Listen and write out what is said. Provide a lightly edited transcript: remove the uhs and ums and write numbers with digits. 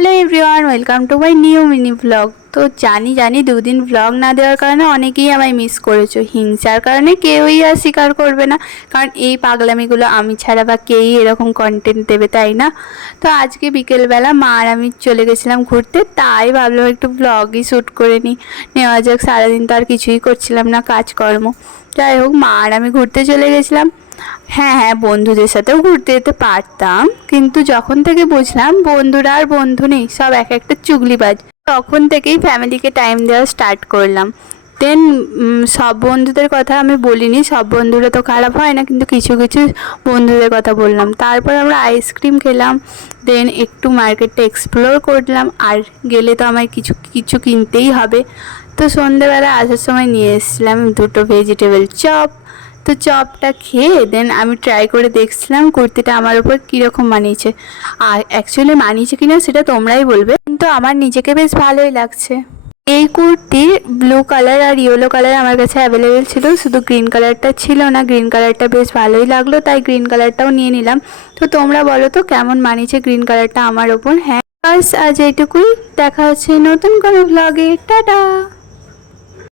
Hello everyone, welcome to my new mini blog. তো জানি দুদিন ব্লগ না দেওয়ার কারণে অনেকেই আমায় মিস করেছো। হিংসার কারণে কেউই আর স্বীকার করবে না, কারণ এই পাগলামিগুলো আমি ছাড়া বা কেউই এরকম কন্টেন্ট দেবে, তাই না? তো আজকে বিকেলবেলা মা আর আমি চলে গেছিলাম ঘুরতে, তাই ভাবলাম একটু ব্লগই শ্যুট করে নেওয়া যাক। সারাদিন তো আর কিছুই করছিলাম না, কাজকর্ম। যাই হোক, মা আর আমি ঘুরতে চলে গেছিলাম। হ্যাঁ, বন্ধুদের সাথেও ঘুরতে যেতে পারতাম, কিন্তু যখন থেকে বুঝলাম বন্ধুরা আর বন্ধু নেই, সব এক একটা চুগলিবাজ, তখন থেকেই ফ্যামিলিকে টাইম দেওয়া স্টার্ট করলাম। দেন সব বন্ধুদের কথা আমি বলিনি, সব বন্ধুরা তো খারাপ হয় না, কিন্তু কিছু কিছু বন্ধুদের কথা বললাম। তারপর আমরা আইসক্রিম খেলাম, দেন একটু মার্কেটটা এক্সপ্লোর করলাম, আর গেলে তো আমায় কিছু কিছু কিনতেই হবে। তো সন্ধেবেলা আসার সময় নিয়ে এসেছিলাম দুটো ভেজিটেবল চপ। তো চপটা খেয়ে দেন আমি ট্রাই করে দেখছিলাম কুর্তিটা আমার উপর কীরকম মানিয়েছে। আর অ্যাকচুয়ালি মানিয়েছে কিনা সেটা তোমরাই বলবে, কিন্তু আমার নিজেকে বেশ ভালোই লাগছে। এই কুর্তি ব্লু কালার আর ইয়েলো কালার আমার কাছে অ্যাভেলেবেল ছিল, শুধু গ্রিন কালারটা ছিল না। গ্রিন কালারটা বেশ ভালোই লাগলো, তাই গ্রিন কালারটাও নিয়ে নিলাম। তো তোমরা বলো তো কেমন মানিয়েছে গ্রিন কালারটা আমার ওপর। হ্যাঁ, বাস আজ এইটুকুই, দেখা হচ্ছে নতুন কোনো ভ্লগে। টাটা।